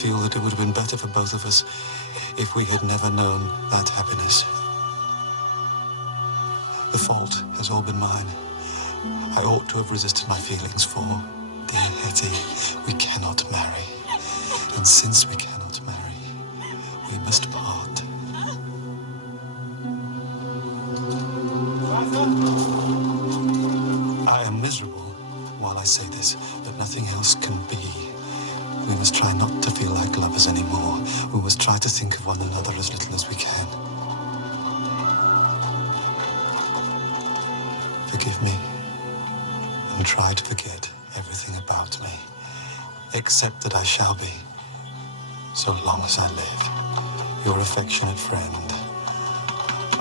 I feel that it would have been better for both of us if we had never known that happiness. The fault has all been mine. I ought to have resisted my feelings for dear Hetty. We cannot marry. And since we cannot marry, we must part. I am miserable while I say this, but nothing else can be. We must try not to feel like lovers anymore. We must try to think of one another as little as we can. Forgive me, and try to forget everything about me, except that I shall be, so long as I live, your affectionate friend,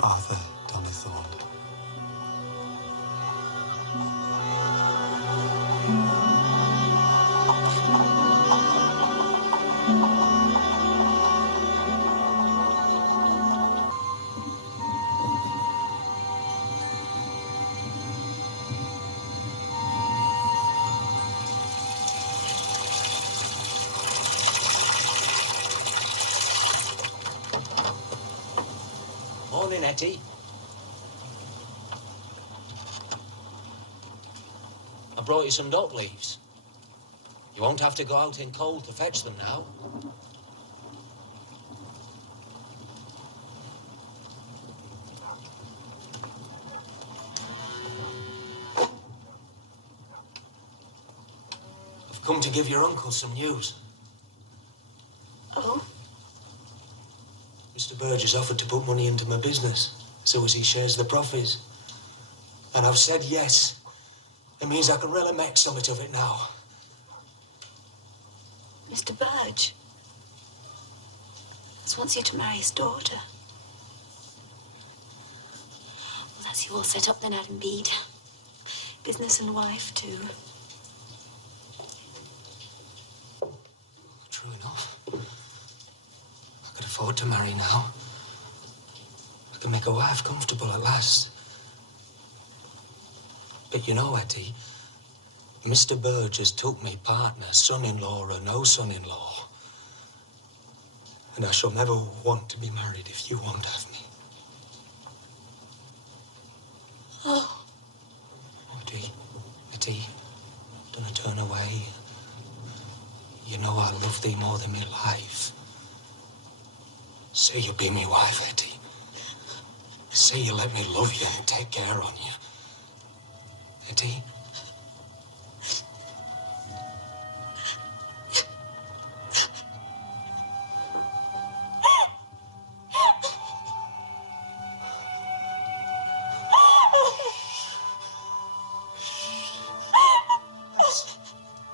Arthur Donnithorne. Morning, Hetty. I brought you some dock leaves. You won't have to go out in cold to fetch them now. I've come to give your uncle some news. Oh? Mr. Burge has offered to put money into my business so as he shares the profits. And I've said yes. It means I can really make something of it now. Mr. Burge wants you to marry his daughter. Well, that's you all set up then, Adam Bede. Business and wife, too. True enough. I can afford to marry now. I can make a wife comfortable at last. But you know, Hetty, Mr. Burge has took me partner, son-in-law or no son-in-law. And I shall never want to be married if you won't have me. Oh. Hetty, don't turn away. You know I love thee more than my life. Say you'll be my wife, Hetty. Say you let me love you and take care on you. Hetty?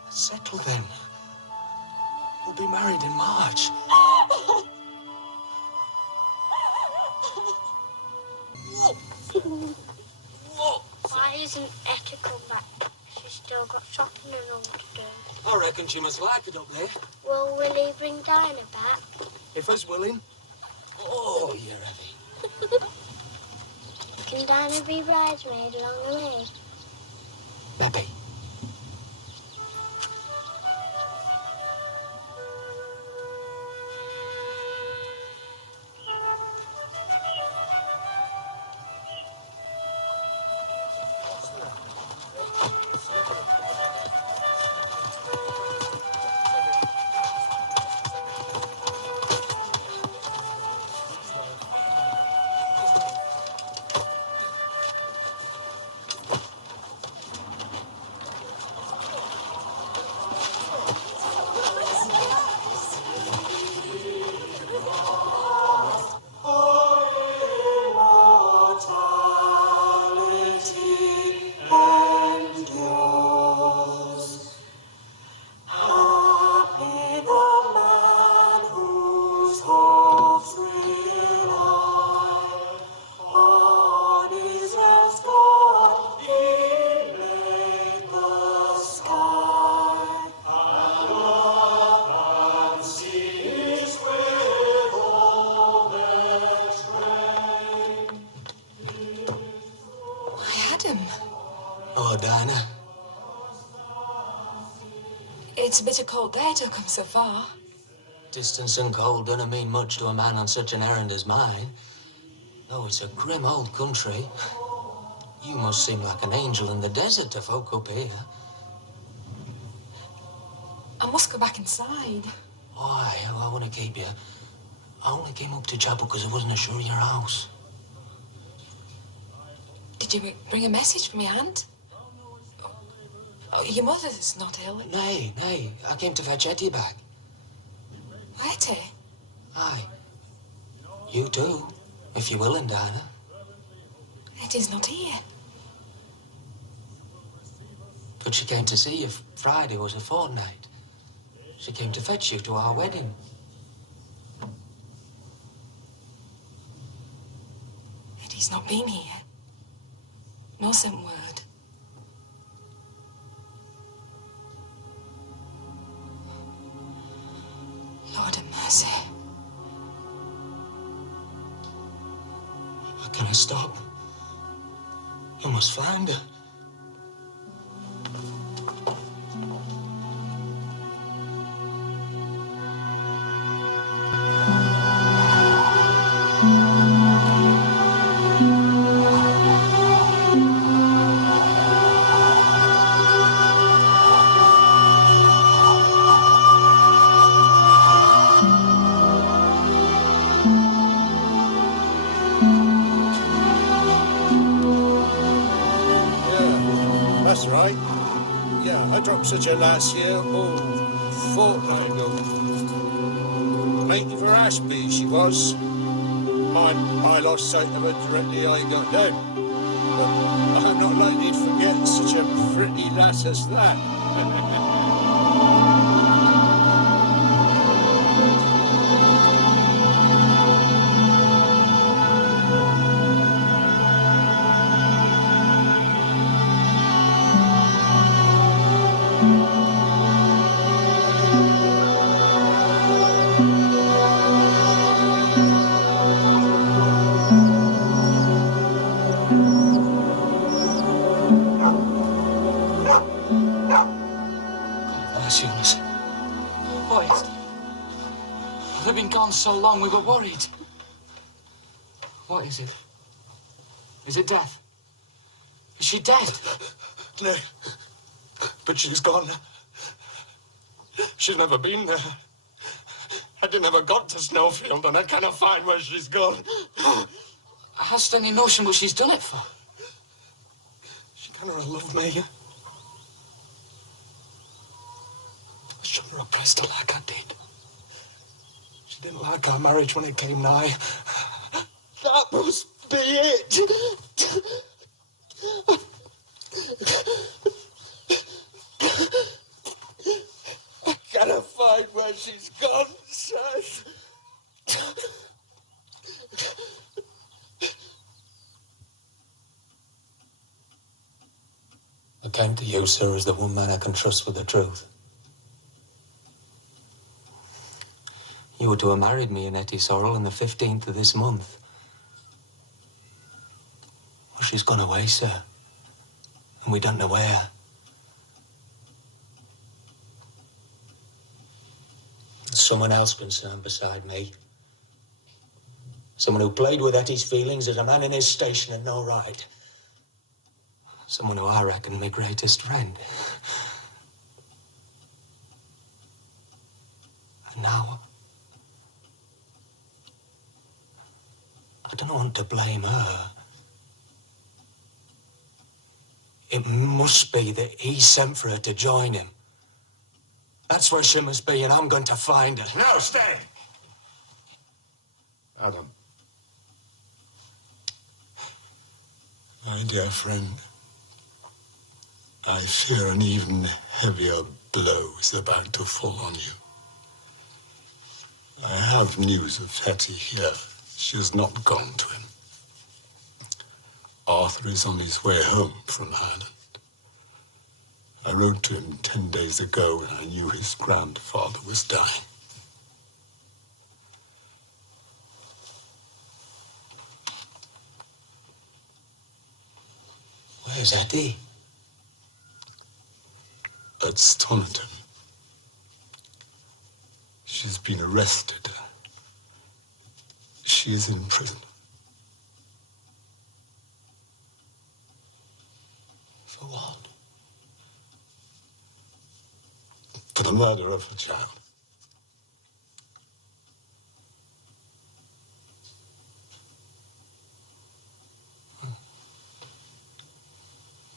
Settle then. We'll be married in March. Why isn't Etta come back? She's still got shopping and all to do. I reckon she must like it up there. Well, will he bring Dinah back? If us willing. Oh, you're heavy. Can Dinah be bridesmaid along the way? Maybe. Oh, Dinah. It's a bit of cold there to come so far. Distance and cold don't mean much to a man on such an errand as mine. Though it's a grim old country. You must seem like an angel in the desert to folk up here. I must go back inside. Why? I want to keep you. I only came up to chapel because I wasn't sure of your house. Did you bring a message from your aunt? Oh, your mother's not ill. Nay. I came to fetch Etty back. Etty? Aye. You too, if you're willing, Dinah. Etty's not here. But she came to see you Friday was a fortnight. She came to fetch you to our wedding. Etty's not been here. No sent word. Lord have mercy. How can I stop? I must find her. That's right. Yeah, I dropped such a last year, fortnight ago. Making for Ashby, she was. I lost sight of her directly I got down. But I'm not likely to forget such a pretty lass as that. What? They've been gone so long, we were worried. What is it? Is it death? Is she dead? No. But she's gone. She's never been there. I never got to Snowfield, and I cannot find where she's gone. Hast any notion what she's done it for? She cannot love me. I showed her a price to like I did. She didn't like our marriage when it came nigh. That must be it. I cannot find where she's gone, Seth. I came to you, sir, as the one man I can trust with the truth. You were to have married me and Etty Sorrel on the 15th of this month. Well, she's gone away, sir. And we don't know where. There's someone else concerned beside me. Someone who played with Etty's feelings as a man in his station had no right. Someone who I reckon my greatest friend. And now, I don't want to blame her. It must be that he sent for her to join him. That's where she must be, and I'm going to find her. No, stay! Adam. My dear friend, I fear an even heavier blow is about to fall on you. I have news of Etty here. She has not gone to him. Arthur is on his way home from Ireland. I wrote to him 10 days ago when I knew his grandfather was dying. Where's Etty? At Stoniton. She's She's been arrested. She is in prison. For what? For the murder of her child.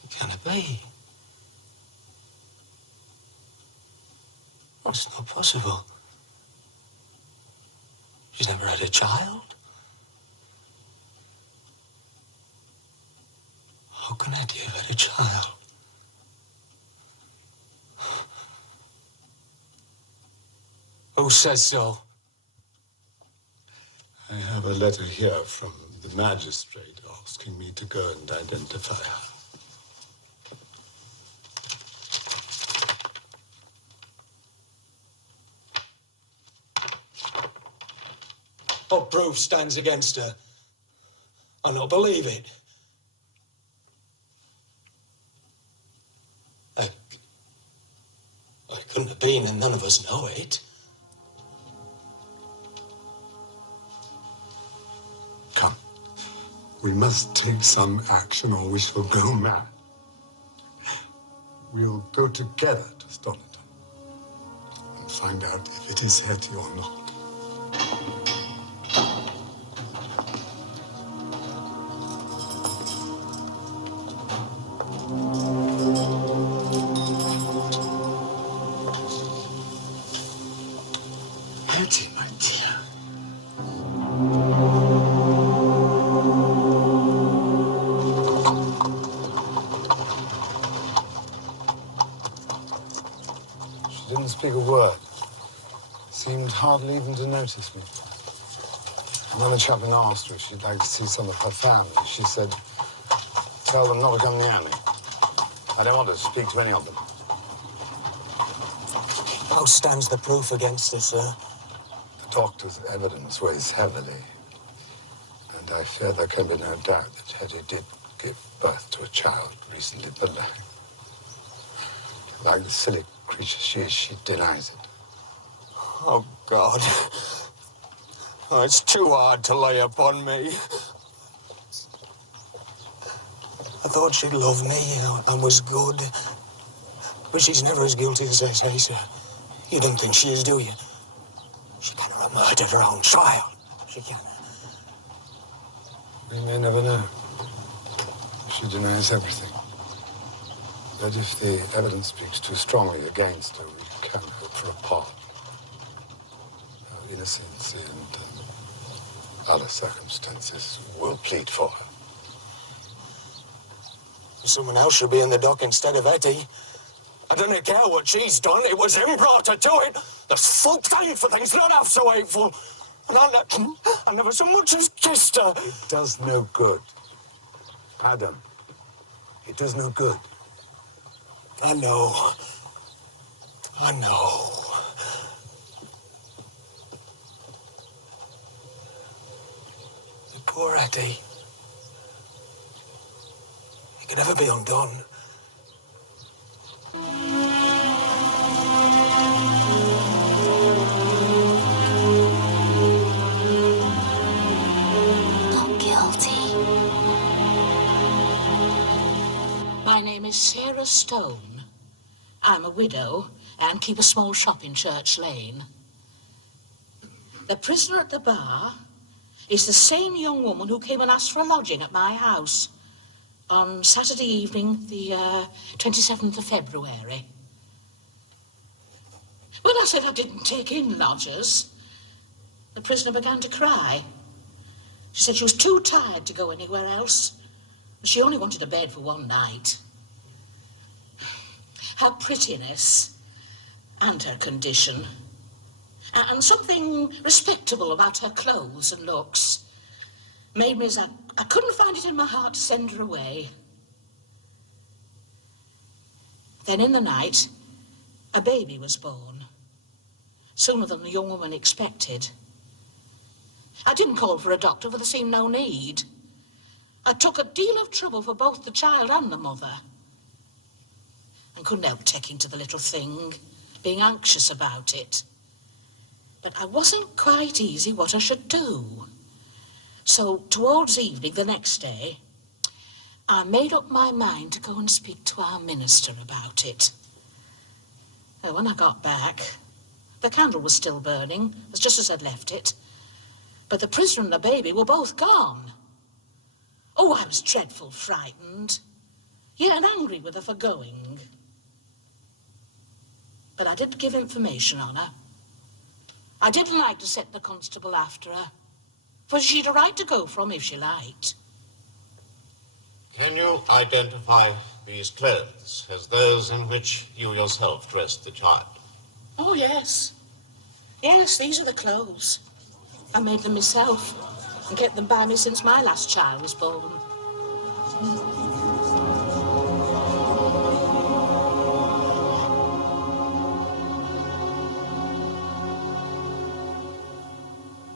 Can it be? Well, it's not possible. She's never had a child. How can Eddie have had a child? Who says so? I have a letter here from the magistrate asking me to go and identify her. What proof stands against her? I don't believe it. I couldn't have been, and none of us know it. Come. We must take some action or we shall go mad. We'll go together to stop it and find out if it is Hetty or not. Hetty, my dear. She didn't speak a word. Seemed hardly even to notice me. And when the chaplain asked her if she'd like to see some of her family, she said, "Tell them not to come near me. I don't want to speak to any of them." How stands the proof against her, sir? The doctor's evidence weighs heavily. And I fear there can be no doubt that Hetty did give birth to a child recently, but like the silly creature she is, she denies it. Oh, God. Oh, it's too hard to lay upon me. I thought she'd love me and was good. But she's never as guilty as they say, sir. You don't think she is, do you? She cannot have murdered her own child. She cannot. We may never know. She denies everything. But if the evidence speaks too strongly against her, we can hope for a pardon. Her innocence and other circumstances will plead for her. Someone else should be in the dock instead of Hetty. I don't care what she's done. It was him brought her to it. There's full time for things not half so hateful. And I never so much as kissed her. It does no good. Adam, it does no good. I know. I know. The poor Hetty. It could never be undone. Not guilty. My name is Sarah Stone. I'm a widow and keep a small shop in Church Lane. The prisoner at the bar is the same young woman who came and asked for a lodging at my house on Saturday evening, the 27th of February. When I said I didn't take in lodgers, the prisoner began to cry. She said she was too tired to go anywhere else. She only wanted a bed for one night. Her prettiness and her condition, and something respectable about her clothes and looks, made me as I couldn't find it in my heart to send her away. Then in the night, a baby was born, sooner than the young woman expected. I didn't call for a doctor, for there seemed no need. I took a deal of trouble for both the child and the mother, and couldn't help taking to the little thing, being anxious about it. But I wasn't quite easy what I should do. So towards evening the next day, I made up my mind to go and speak to our minister about it. Well, when I got back, the candle was still burning, just as I'd left it. But the prisoner and the baby were both gone. Oh, I was dreadful frightened. Yeah, and angry with her for going. But I did give information on her. I didn't like to set the constable after her, for she'd a right to go from if she liked. Can you identify these clothes as those in which you yourself dressed the child? Oh, yes. Yes, these are the clothes. I made them myself and kept them by me since my last child was born.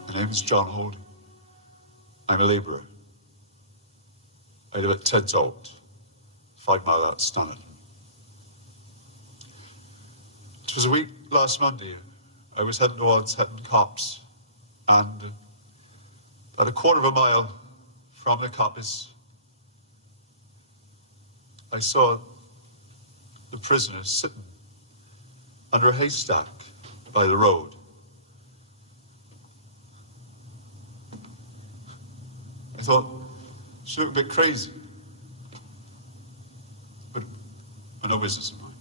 My name is John Holding. I'm a labourer. I live at Ted's Old, 5 mile out Stunning. It was a week last Monday. I was heading towards Hetton Copse, and about a quarter of a mile from the coppice, I saw the prisoner sitting under a haystack by the road. I thought, she looked a bit crazy, but no business of mine.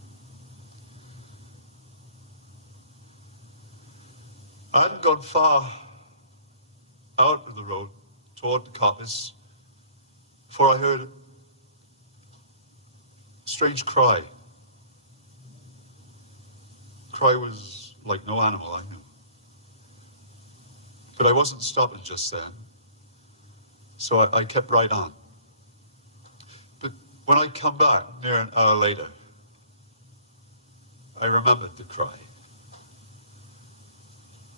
I hadn't gone far out of the road toward the coppice before I heard a strange cry. The cry was like no animal I knew. But I wasn't stopping just then, so I kept right on. But when I come back near an hour later, I remembered the cry.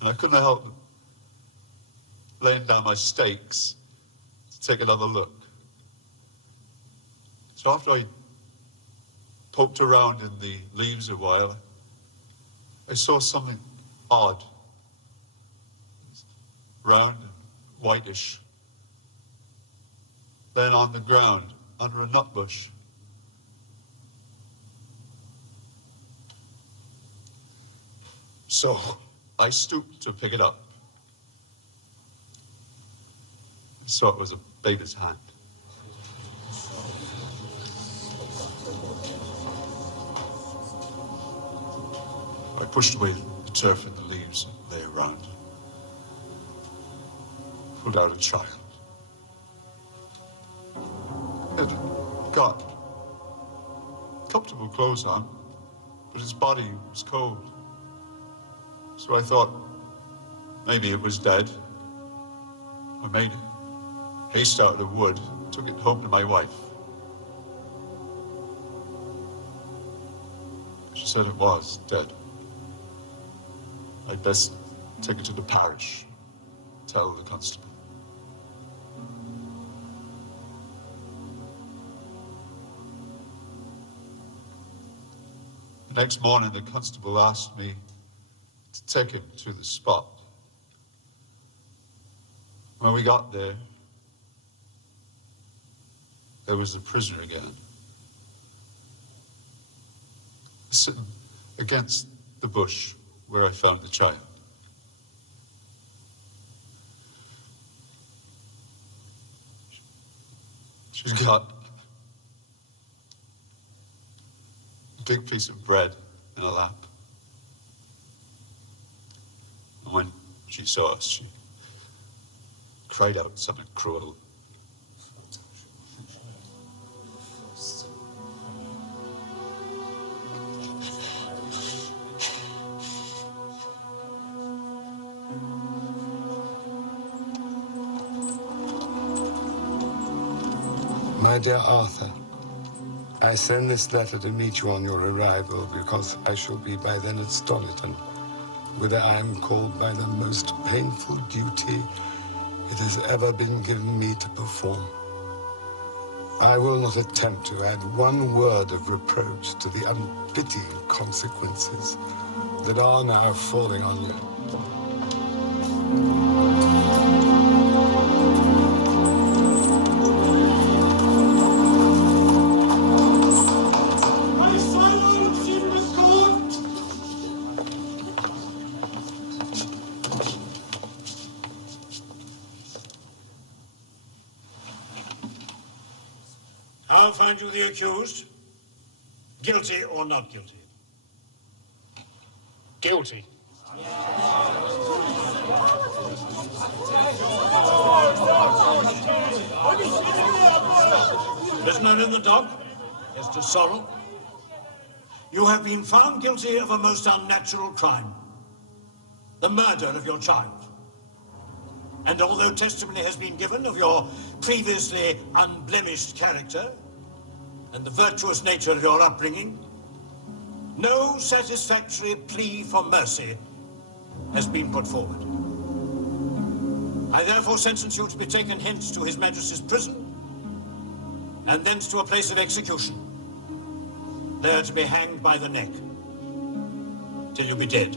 And I couldn't help laying down my stakes to take another look. So after I poked around in the leaves a while, I saw something odd, round and whitish. Then on the ground, under a nut bush. So I stooped to pick it up. I saw it was a baby's hand. I pushed away the turf and the leaves that lay around. Pulled out a child. It got comfortable clothes on, but his body was cold. So I thought maybe it was dead. I made haste out of wood, took it home to my wife. She said it was dead. I'd best take it to the parish, tell the constable. The next morning, the constable asked me to take him to the spot. When we got there was the prisoner again, sitting against the bush where I found the child. She's got a big piece of bread in her lap. And when she saw us, she cried out something cruel. My dear Arthur, I send this letter to meet you on your arrival because I shall be by then at Stoniton, whither I am called by the most painful duty it has ever been given me to perform. I will not attempt to add one word of reproach to the unpitying consequences that are now falling on you. How find you the accused? Guilty or not guilty? Guilty. Prisoner in the dock, Mr. Sorrel, you have been found guilty of a most unnatural crime, the murder of your child. And although testimony has been given of your previously unblemished character and the virtuous nature of your upbringing, no satisfactory plea for mercy has been put forward. I therefore sentence you to be taken hence to His Majesty's prison and thence to a place of execution, there to be hanged by the neck till you be dead.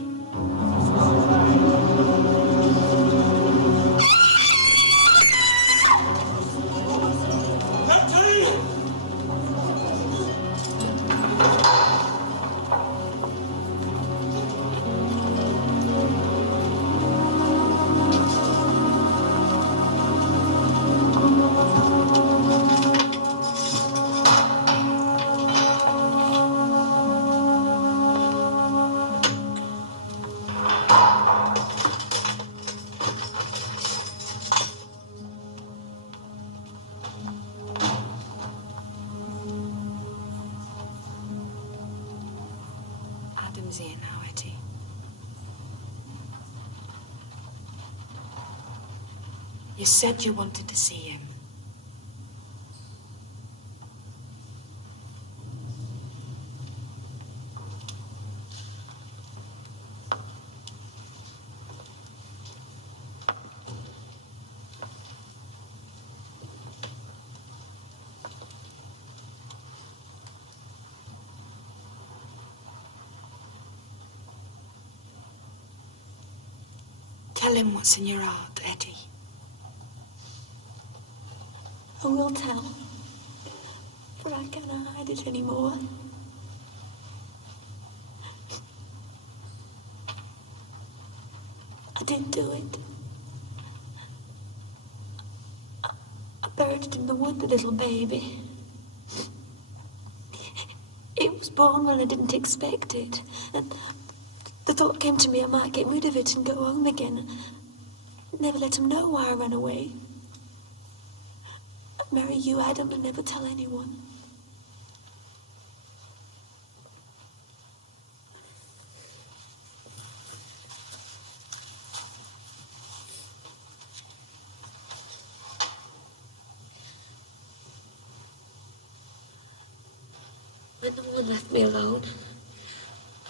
Adam's here now, Eddie. You said you wanted to see him. Tell him what's in your heart, Eddie. I will tell, for I cannot hide it anymore. I did do it. I buried it in the wood, the little baby. It was born when I didn't expect it, and the thought came to me I might get rid of it and go home again. Never let him know why I ran away. I'd marry you, Adam, and never tell anyone. When the woman left me alone,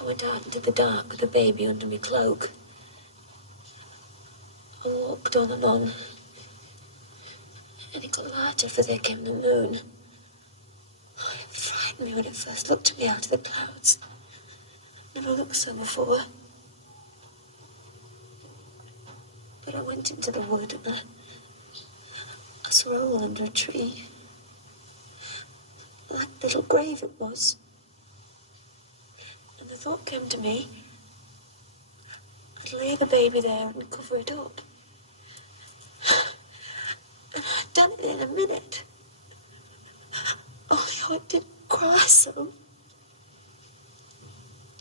I went out into the dark with the baby under my cloak. I walked on, and it got lighter, for there came the moon. Oh, it frightened me when it first looked at me out of the clouds. Never looked so before. But I went into the wood, and I saw a hole under a tree. Like a little grave it was. And the thought came to me, I'd lay the baby there and cover it up. And I'd done it in a minute. Only I did cry so.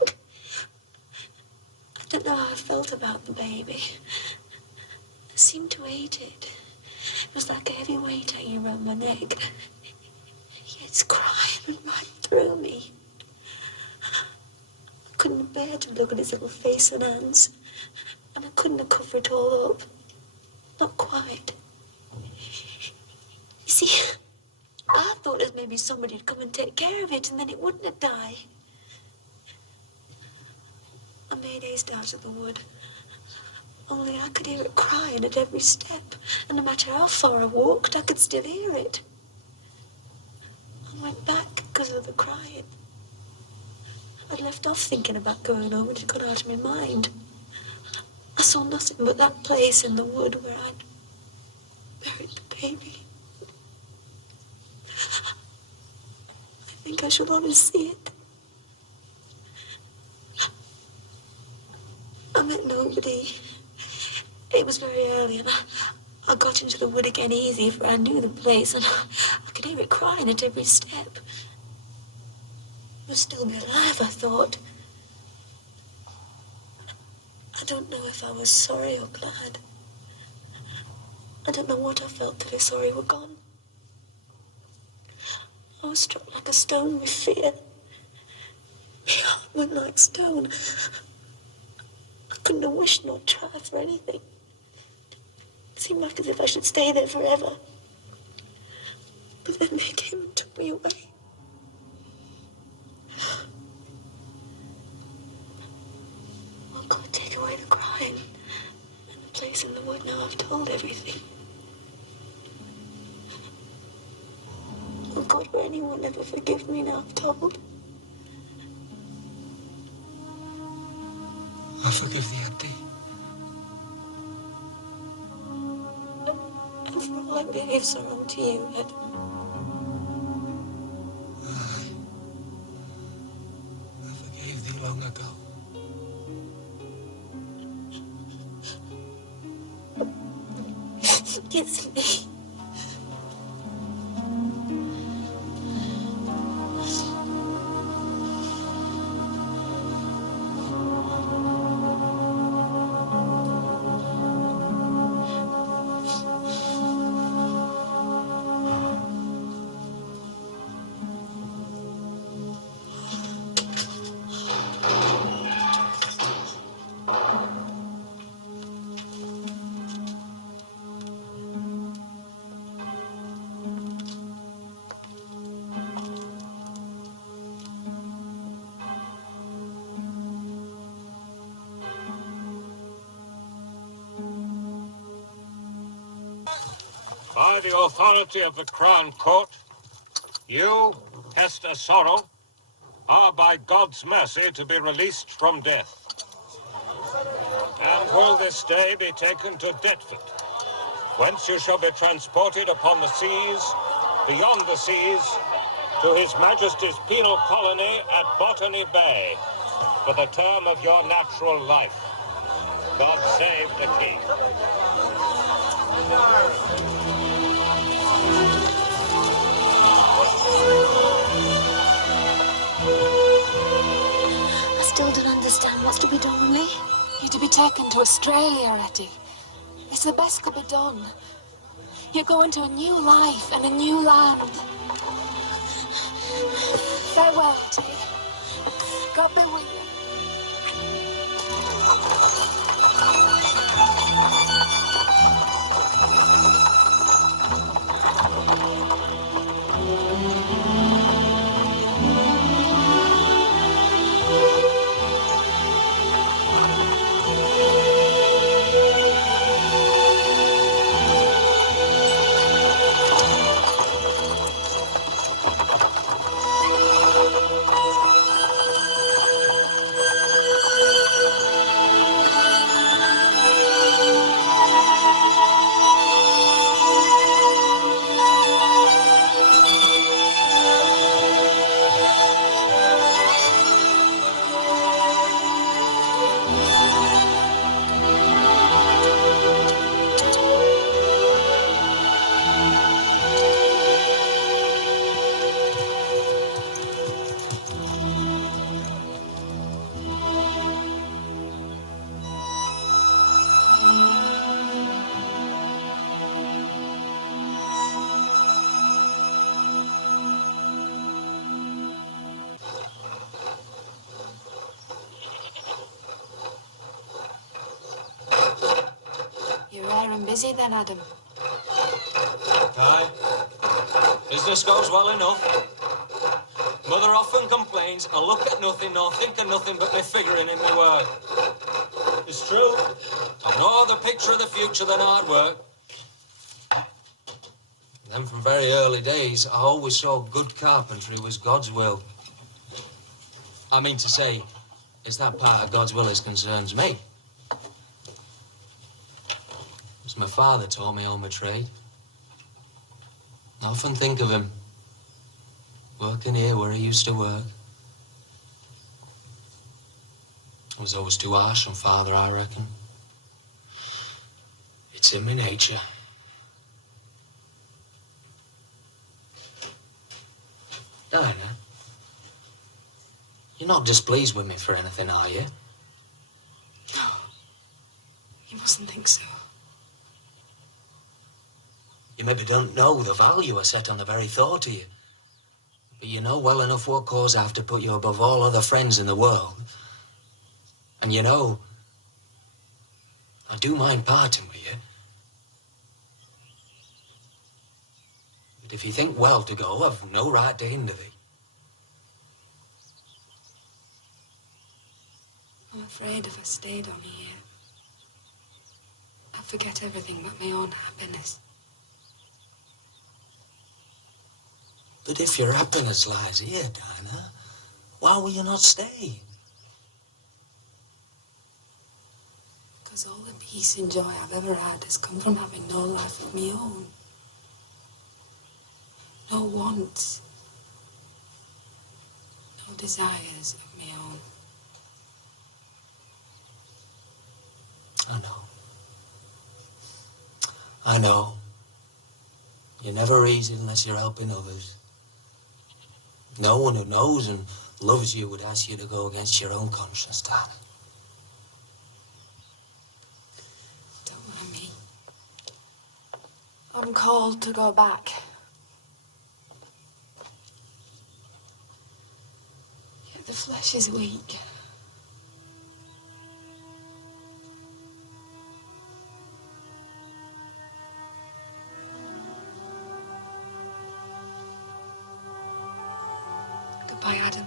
I don't know how I felt about the baby. I seemed to hate it. It was like a heavy weight hanging around my neck. It's crying and right through me. I couldn't bear to look at his little face and hands, and I couldn't have covered it all up. Not quite. You see, I thought as maybe somebody'd come and take care of it, and then it wouldn't have died. I made haste out of the wood. Only I could hear it crying at every step, and no matter how far I walked, I could still hear it. I went back because of the crying. I'd left off thinking about going home, and it got out of my mind. I saw nothing but that place in the wood where I'd buried the baby. I think I shall always see it. I met nobody. It was very early, and I got into the wood again easy, for I knew the place, and I could hear it crying at every step. It must still be alive, I thought. I don't know if I was sorry or glad. I don't know what I felt till I saw he were gone. I was struck like a stone with fear. My heart went like stone. I couldn't have wished nor tried for anything. It seemed like as if I should stay there forever. But then they came and took me away. Oh, God, take away the crying. And the place in the wood, now I've told everything. Oh, God, will anyone ever forgive me now I've told? I forgive thee, Auntie. And for all I behaved so wrong to you, Ed. I forgave thee long ago. Forgive me. By the authority of the Crown Court, you, Hester Sorrel, are by God's mercy to be released from death. And will this day be taken to Deptford, whence you shall be transported upon the seas, beyond the seas, to His Majesty's penal colony at Botany Bay, for the term of your natural life. God save the King. I still don't understand what's to be done with me. You're to be taken to Australia, Eddie. It's the best could be done. You're going to a new life and a new land. Farewell, Eddie. God be with you. You're rare and busy then, Adam. Aye. Business goes well enough. Mother often complains I look at nothing nor think of nothing but me figuring in my work. It's true. I've no other picture of the future than hard work. Then from very early days, I always saw good carpentry was God's will. I mean to say, it's that part of God's will as concerns me. My father taught me all my trade. I often think of him, working here where he used to work. I was always too harsh on father, I reckon. It's in my nature. You're not displeased with me for anything, are you? No. You mustn't think so. You maybe don't know the value I set on the very thought of you. But you know well enough what cause I have to put you above all other friends in the world. And you know, I do mind parting with you. But if you think well to go, I've no right to hinder thee. I'm afraid if I stayed on here, I'd forget everything but my own happiness. But if your happiness lies here, Dinah, why will you not stay? Because all the peace and joy I've ever had has come from having no life of my own. No wants. No desires of my own. I know. I know. You're never easy unless you're helping others. No one who knows and loves you would ask you to go against your own conscience, Dinah. Don't mind me. I'm called to go back. Yet the flesh is weak. Goodbye, Adam.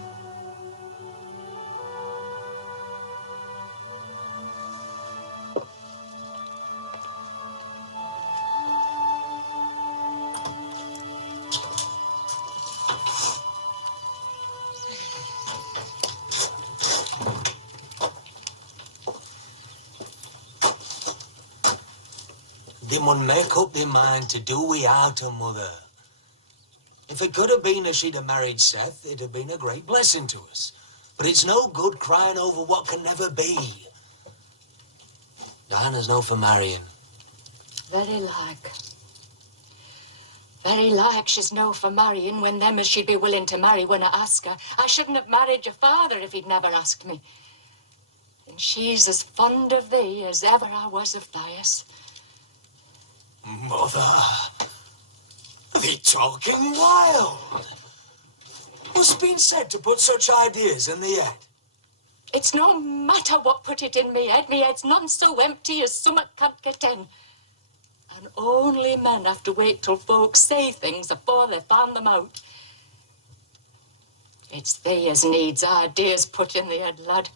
They mun make up their mind to do without her mother. If it could have been as she'd have married Seth, it'd have been a great blessing to us. But it's no good crying over what can never be. Dinah's no for marrying. Very like. Very like she's no for marrying when them as she'd be willing to marry when I ask her. I shouldn't have married your father if he'd never asked me. And she's as fond of thee as ever I was of Thias. Mother, are they talking wild? What's been said to put such ideas in the head? It's no matter what put it in me head's none so empty as summat can't get in. And only men have to wait till folks say things afore they find them out. It's thee as needs ideas put in the head, lad.